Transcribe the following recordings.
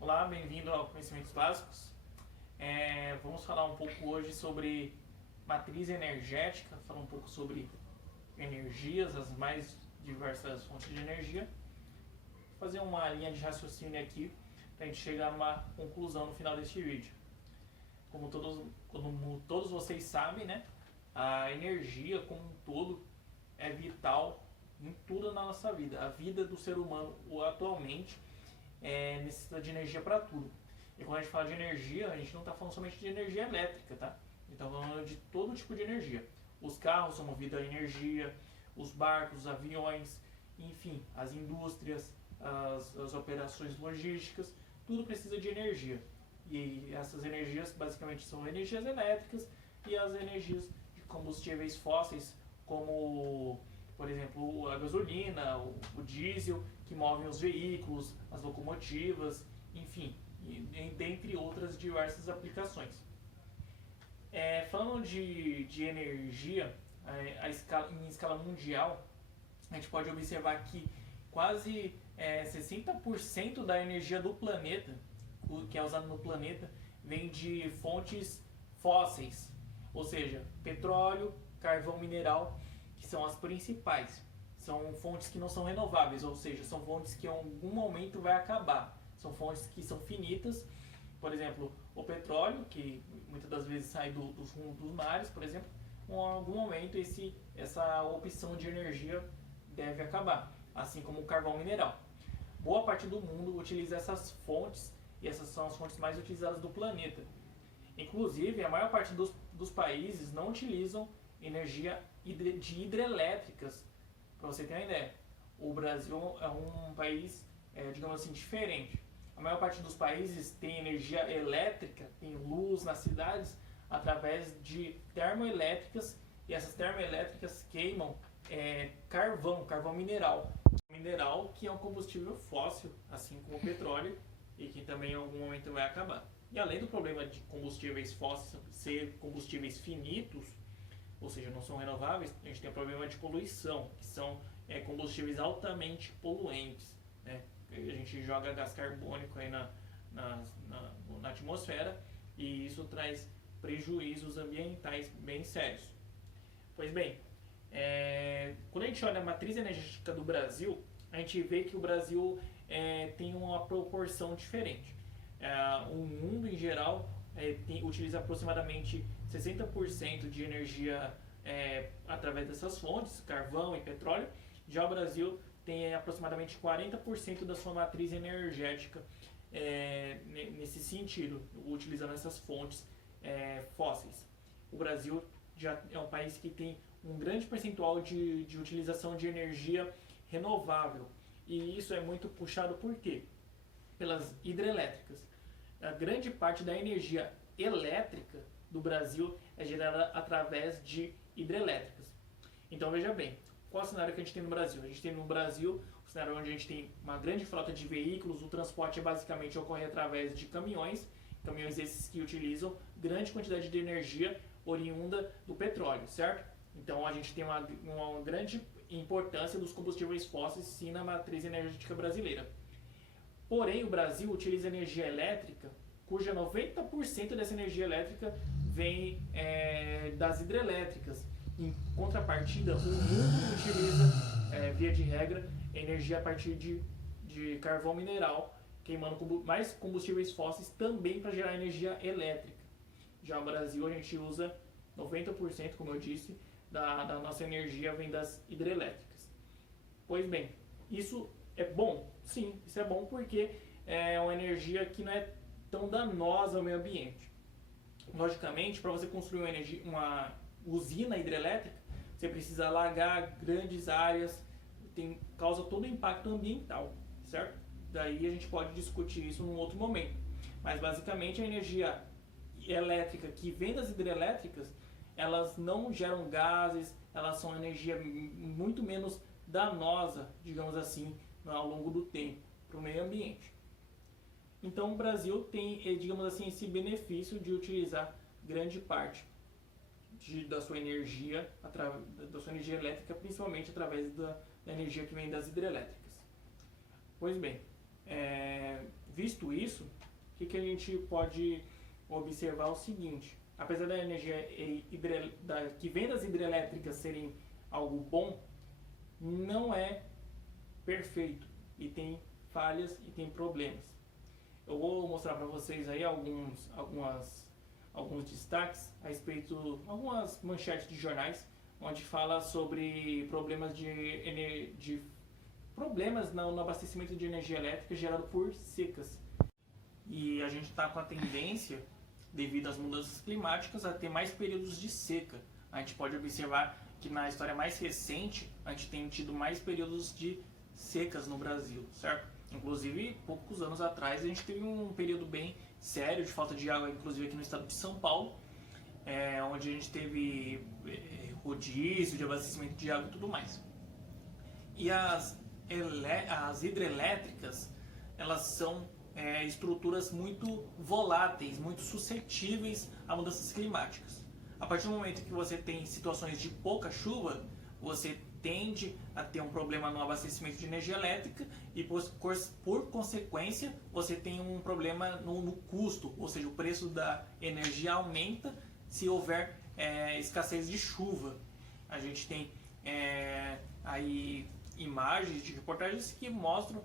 Olá, bem-vindo ao Conhecimentos Básicos. Vamos falar um pouco hoje sobre matriz energética, falar um pouco sobre energias, as mais diversas fontes de energia. Vou fazer uma linha de raciocínio aqui para a gente chegar numa conclusão no final deste vídeo. Como todos vocês sabem, né, a energia como um todo é vital em tudo na nossa vida. A vida do ser humano atualmente necessita de energia para tudo. E quando a gente fala de energia, a gente não está falando somente de energia elétrica, tá? A gente está falando de todo tipo de energia. Os carros são movidos a energia, os barcos, os aviões, enfim, as indústrias, as operações logísticas, tudo precisa de energia. E essas energias basicamente são energias elétricas e as energias de combustíveis fósseis, como, por exemplo, a gasolina, o diesel, que movem os veículos, as locomotivas, enfim, dentre outras diversas aplicações. Falando de energia, em escala mundial, a gente pode observar que quase 60% da energia do planeta, que é usada no planeta, vem de fontes fósseis, ou seja, petróleo, carvão mineral, que são as principais. São fontes que não são renováveis, ou seja, são fontes que em algum momento vai acabar. São fontes que são finitas. Por exemplo, o petróleo, que muitas das vezes sai dos fundos dos mares, por exemplo, em algum momento essa opção de energia deve acabar, assim como o carvão mineral. Boa parte do mundo utiliza essas fontes e essas são as fontes mais utilizadas do planeta. Inclusive, a maior parte dos países não utilizam energia de hidrelétricas. Para você ter uma ideia, o Brasil é um país, digamos assim, diferente. A maior parte dos países tem energia elétrica, tem luz nas cidades através de termoelétricas, e essas termoelétricas queimam carvão mineral. Mineral que é um combustível fóssil, assim como o petróleo, e que também em algum momento vai acabar. E além do problema de combustíveis fósseis ser combustíveis finitos, ou seja, não são renováveis, a gente tem o problema de poluição, que são combustíveis altamente poluentes, né? A gente joga gás carbônico aí na atmosfera e isso traz prejuízos ambientais bem sérios. Pois bem, quando a gente olha a matriz energética do Brasil, a gente vê que o Brasil tem uma proporção diferente. O mundo em geral utiliza aproximadamente 60% de energia através dessas fontes, carvão e petróleo. Já o Brasil tem aproximadamente 40% da sua matriz energética nesse sentido, utilizando essas fontes fósseis. O Brasil já é um país que tem um grande percentual de utilização de energia renovável. E isso é muito puxado por quê? Pelas hidrelétricas. A grande parte da energia elétrica do Brasil é gerada através de hidrelétricas. Então veja bem, qual é o cenário que a gente tem no Brasil? A gente tem no Brasil um cenário onde a gente tem uma grande frota de veículos, o transporte basicamente ocorre através de caminhões esses que utilizam grande quantidade de energia oriunda do petróleo, certo? Então a gente tem uma grande importância dos combustíveis fósseis sim na matriz energética brasileira. Porém, o Brasil utiliza energia elétrica, cuja 90% dessa energia elétrica vem das hidrelétricas. Em contrapartida, o mundo utiliza, via de regra, energia a partir de carvão mineral, queimando mais combustíveis fósseis também para gerar energia elétrica. Já no Brasil, a gente usa 90%, como eu disse, da nossa energia vem das hidrelétricas. Pois bem, isso é bom? Sim, isso é bom porque é uma energia que não é tão danosa ao meio ambiente. Logicamente, para você construir uma usina hidrelétrica, você precisa alagar grandes áreas, causa todo o impacto ambiental, certo? Daí a gente pode discutir isso num outro momento. Mas basicamente a energia elétrica que vem das hidrelétricas, elas não geram gases, elas são energia muito menos danosa, digamos assim, ao longo do tempo, para o meio ambiente. Então o Brasil tem, digamos assim, esse benefício de utilizar grande parte da sua energia, da sua energia elétrica, principalmente através da energia que vem das hidrelétricas. Pois bem, visto isso, o que a gente pode observar é o seguinte: apesar da energia que vem das hidrelétricas serem algo bom, não é perfeito e tem falhas e tem problemas. Eu vou mostrar para vocês aí alguns destaques a respeito, algumas manchetes de jornais, onde fala sobre problemas problemas no abastecimento de energia elétrica gerado por secas. E a gente está com a tendência, devido às mudanças climáticas, a ter mais períodos de seca. A gente pode observar que na história mais recente a gente tem tido mais períodos de secas no Brasil, certo? Inclusive, poucos anos atrás a gente teve um período bem sério de falta de água, inclusive aqui no estado de São Paulo, onde a gente teve rodízio de abastecimento de água e tudo mais. E as hidrelétricas, elas são estruturas muito voláteis, muito suscetíveis a mudanças climáticas. A partir do momento que você tem situações de pouca chuva, você tende a ter um problema no abastecimento de energia elétrica e, por consequência, você tem um problema no custo, ou seja, o preço da energia aumenta se houver escassez de chuva. A gente tem aí imagens de reportagens que mostram,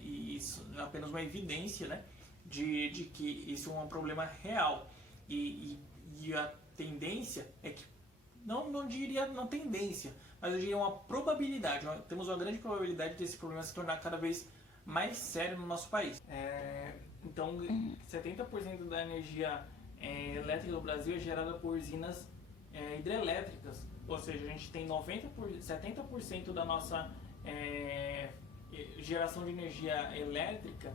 e isso é apenas uma evidência, né, de que isso é um problema real. E a tendência é que, não diria uma tendência, mas eu diria uma probabilidade, temos uma grande probabilidade desse problema se tornar cada vez mais sério no nosso país. Então, 70% da energia elétrica do Brasil é gerada por usinas hidrelétricas, ou seja, a gente tem 70% da nossa geração de energia elétrica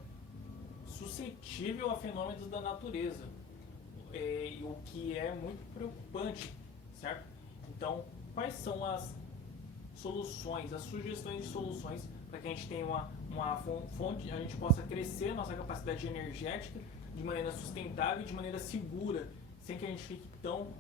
suscetível a fenômenos da natureza, o que é muito preocupante, certo? Então, quais são as soluções, as sugestões de soluções para que a gente tenha uma fonte, a gente possa crescer a nossa capacidade energética de maneira sustentável e de maneira segura, sem que a gente fique tão,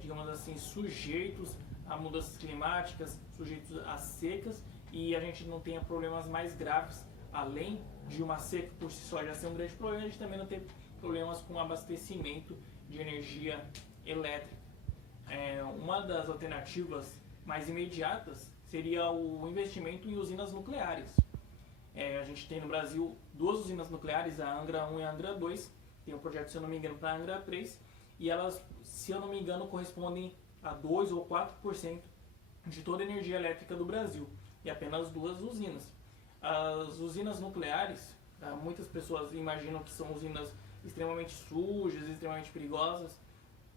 digamos assim, sujeitos a mudanças climáticas, sujeitos a secas, e a gente não tenha problemas mais graves, além de uma seca por si só já ser um grande problema, a gente também não ter problemas com abastecimento de energia elétrica. Uma das alternativas mais imediatas seria o investimento em usinas nucleares. A gente tem no Brasil 2 usinas nucleares, a Angra 1 e a Angra 2, tem um projeto, se eu não me engano, para a Angra 3, e elas, se eu não me engano, correspondem a 2 ou 4% de toda a energia elétrica do Brasil, e apenas 2 usinas. As usinas nucleares, muitas pessoas imaginam que são usinas extremamente sujas, extremamente perigosas,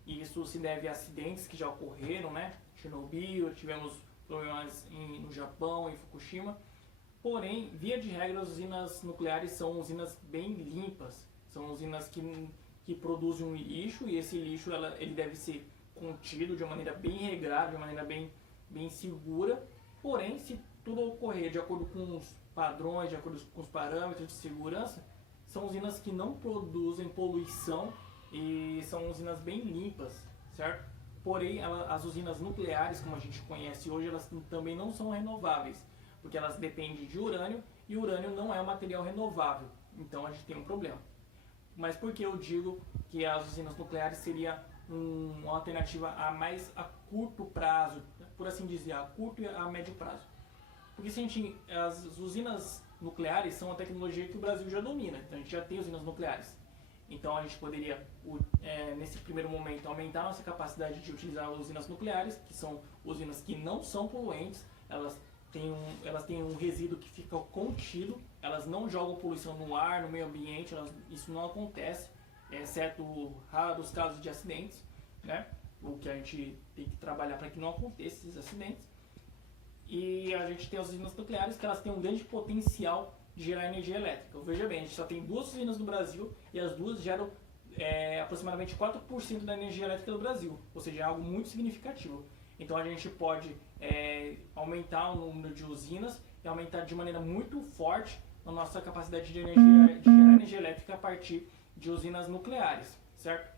e isso se deve a acidentes que já ocorreram, né? Chernobyl, tivemos problemas no Japão, em Fukushima. Porém, via de regra, as usinas nucleares são usinas bem limpas, são usinas que produzem um lixo, e esse lixo ele deve ser contido de uma maneira bem regrada, de uma maneira bem segura. Porém, se tudo ocorrer de acordo com os padrões, de acordo com os parâmetros de segurança, são usinas que não produzem poluição e são usinas bem limpas, certo? Porém, as usinas nucleares, como a gente conhece hoje, elas também não são renováveis, porque elas dependem de urânio, e urânio não é um material renovável, então a gente tem um problema. Mas por que eu digo que as usinas nucleares seria uma alternativa a curto prazo, por assim dizer, a curto e a médio prazo? Porque as usinas nucleares são uma tecnologia que o Brasil já domina, então a gente já tem usinas nucleares. Então a gente poderia, nesse primeiro momento, aumentar a nossa capacidade de utilizar usinas nucleares, que são usinas que não são poluentes, elas têm um resíduo que fica contido, elas não jogam poluição no ar, no meio ambiente, isso não acontece, exceto raros casos de acidentes, né? O que a gente tem que trabalhar para que não aconteçam esses acidentes. E a gente tem as usinas nucleares, que elas têm um grande potencial de gerar energia elétrica. Veja bem, a gente só tem 2 usinas no Brasil, e as 2 geram aproximadamente 4% da energia elétrica do Brasil, ou seja, é algo muito significativo. Então a gente pode aumentar o número de usinas e aumentar de maneira muito forte a nossa capacidade de gerar energia elétrica a partir de usinas nucleares, certo?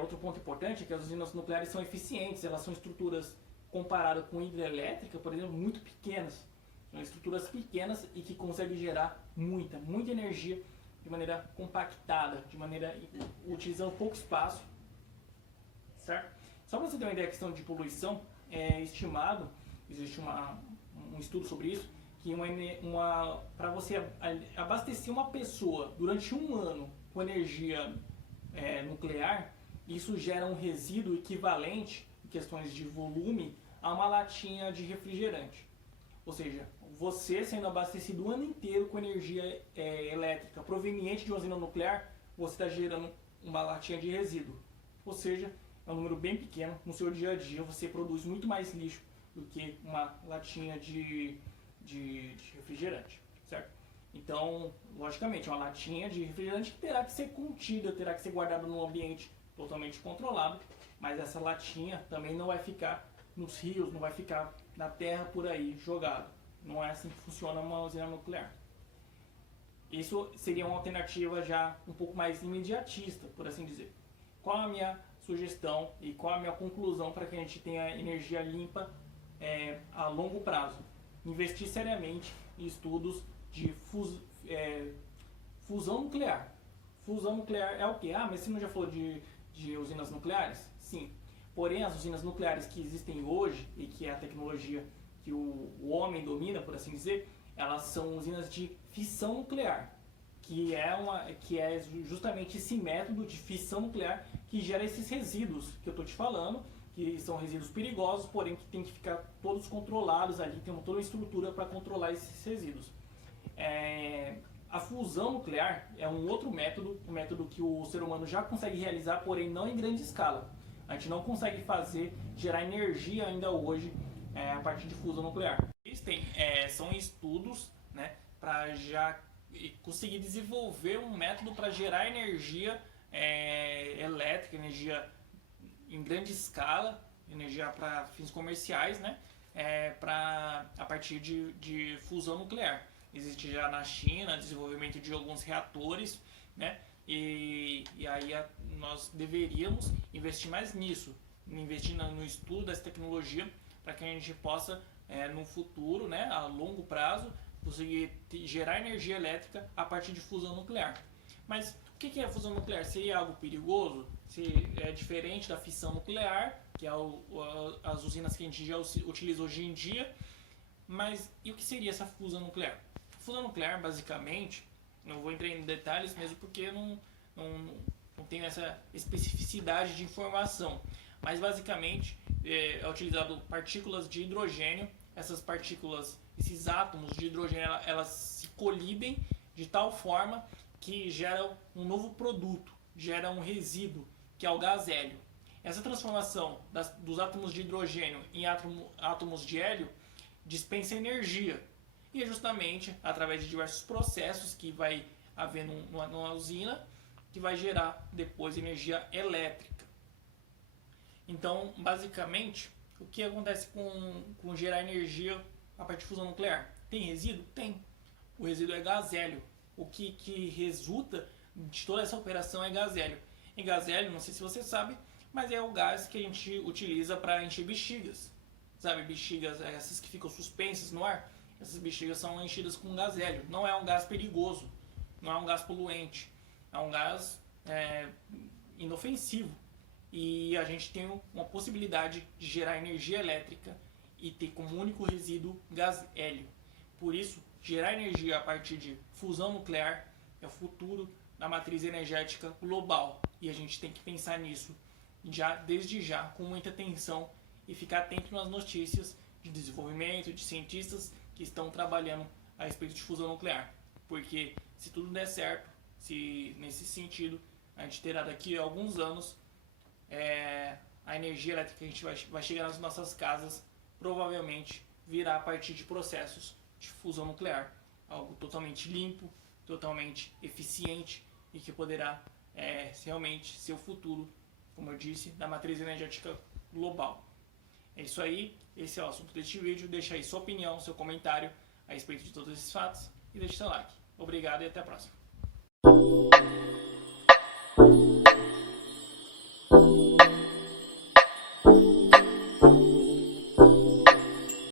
outro ponto importante é que as usinas nucleares são eficientes, elas são estruturas comparadas com hidrelétrica, por exemplo, muito pequenas. São estruturas pequenas e que conseguem gerar muita energia de maneira compactada, de maneira utilizando pouco espaço, certo? Só para você ter uma ideia da questão de poluição, é estimado, existe um estudo sobre isso, que para você abastecer uma pessoa durante um ano com energia nuclear, isso gera um resíduo equivalente, em questões de volume, a uma latinha de refrigerante. Ou seja, você sendo abastecido o ano inteiro com energia elétrica proveniente de uma usina nuclear, você está gerando uma latinha de resíduo. Ou seja, é um número bem pequeno. No seu dia a dia você produz muito mais lixo do que uma latinha de refrigerante, certo? Então, logicamente, é uma latinha de refrigerante que terá que ser contida, terá que ser guardada num ambiente totalmente controlado, mas essa latinha também não vai ficar nos rios, não vai ficar na terra por aí jogado. Não é assim que funciona uma usina nuclear. Isso seria uma alternativa já um pouco mais imediatista, por assim dizer. Qual a minha sugestão e qual a minha conclusão para que a gente tenha energia limpa a longo prazo? Investir seriamente em estudos de fusão nuclear. Fusão nuclear é o quê? Mas você não já falou de usinas nucleares? Sim. Porém, as usinas nucleares que existem hoje e que é a tecnologia que o homem domina, por assim dizer, elas são usinas de fissão nuclear, que é justamente esse método de fissão nuclear que gera esses resíduos que eu estou te falando, que são resíduos perigosos, porém que tem que ficar todos controlados ali, tem toda uma estrutura para controlar esses resíduos. A fusão nuclear é um outro método, um método que o ser humano já consegue realizar, porém não em grande escala. A gente não consegue gerar energia ainda hoje a partir de fusão nuclear. Existem são estudos, né, para já conseguir desenvolver um método para gerar energia elétrica, energia em grande escala, energia para fins comerciais, né, a partir de fusão nuclear. Existe já na China desenvolvimento de alguns reatores, né, e aí nós deveríamos investir mais nisso, investir no estudo dessa tecnologia para que a gente possa, no futuro, né, a longo prazo, conseguir gerar energia elétrica a partir de fusão nuclear. Mas o que é a fusão nuclear? Seria algo perigoso? Se é diferente da fissão nuclear, que é as usinas que a gente já utiliza hoje em dia. Mas e o que seria essa fusão nuclear? A fusão nuclear, basicamente, não vou entrar em detalhes mesmo porque não tenho essa especificidade de informação, mas basicamente é utilizado partículas de hidrogênio. Essas partículas, esses átomos de hidrogênio, elas se colidem de tal forma que geram um novo produto, gera um resíduo, que é o gás hélio. Essa transformação dos átomos de hidrogênio em átomos de hélio dispensa energia, e é justamente através de diversos processos que vai haver numa usina que vai gerar depois energia elétrica. Então, basicamente, o que acontece com gerar energia a partir de fusão nuclear? Tem resíduo? Tem. O resíduo é gás hélio. O que resulta de toda essa operação é gás hélio. E gás hélio, não sei se você sabe, mas é o gás que a gente utiliza para encher bexigas. Sabe, bexigas, essas que ficam suspensas no ar? Essas bexigas são enchidas com gás hélio. Não é um gás perigoso, não é um gás poluente, é um gás inofensivo. E a gente tem uma possibilidade de gerar energia elétrica e ter como único resíduo gás hélio. Por isso, gerar energia a partir de fusão nuclear é o futuro da matriz energética global. E a gente tem que pensar nisso desde já, com muita atenção, e ficar atento nas notícias de desenvolvimento, de cientistas que estão trabalhando a respeito de fusão nuclear. Porque se tudo der certo, se nesse sentido, a gente terá daqui a alguns anos a energia elétrica que a gente vai chegar nas nossas casas, provavelmente virá a partir de processos de fusão nuclear. Algo totalmente limpo, totalmente eficiente e que poderá realmente ser o futuro, como eu disse, da matriz energética global. É isso aí, esse é o assunto deste vídeo. Deixa aí sua opinião, seu comentário a respeito de todos esses fatos e deixe seu like. Obrigado e até a próxima.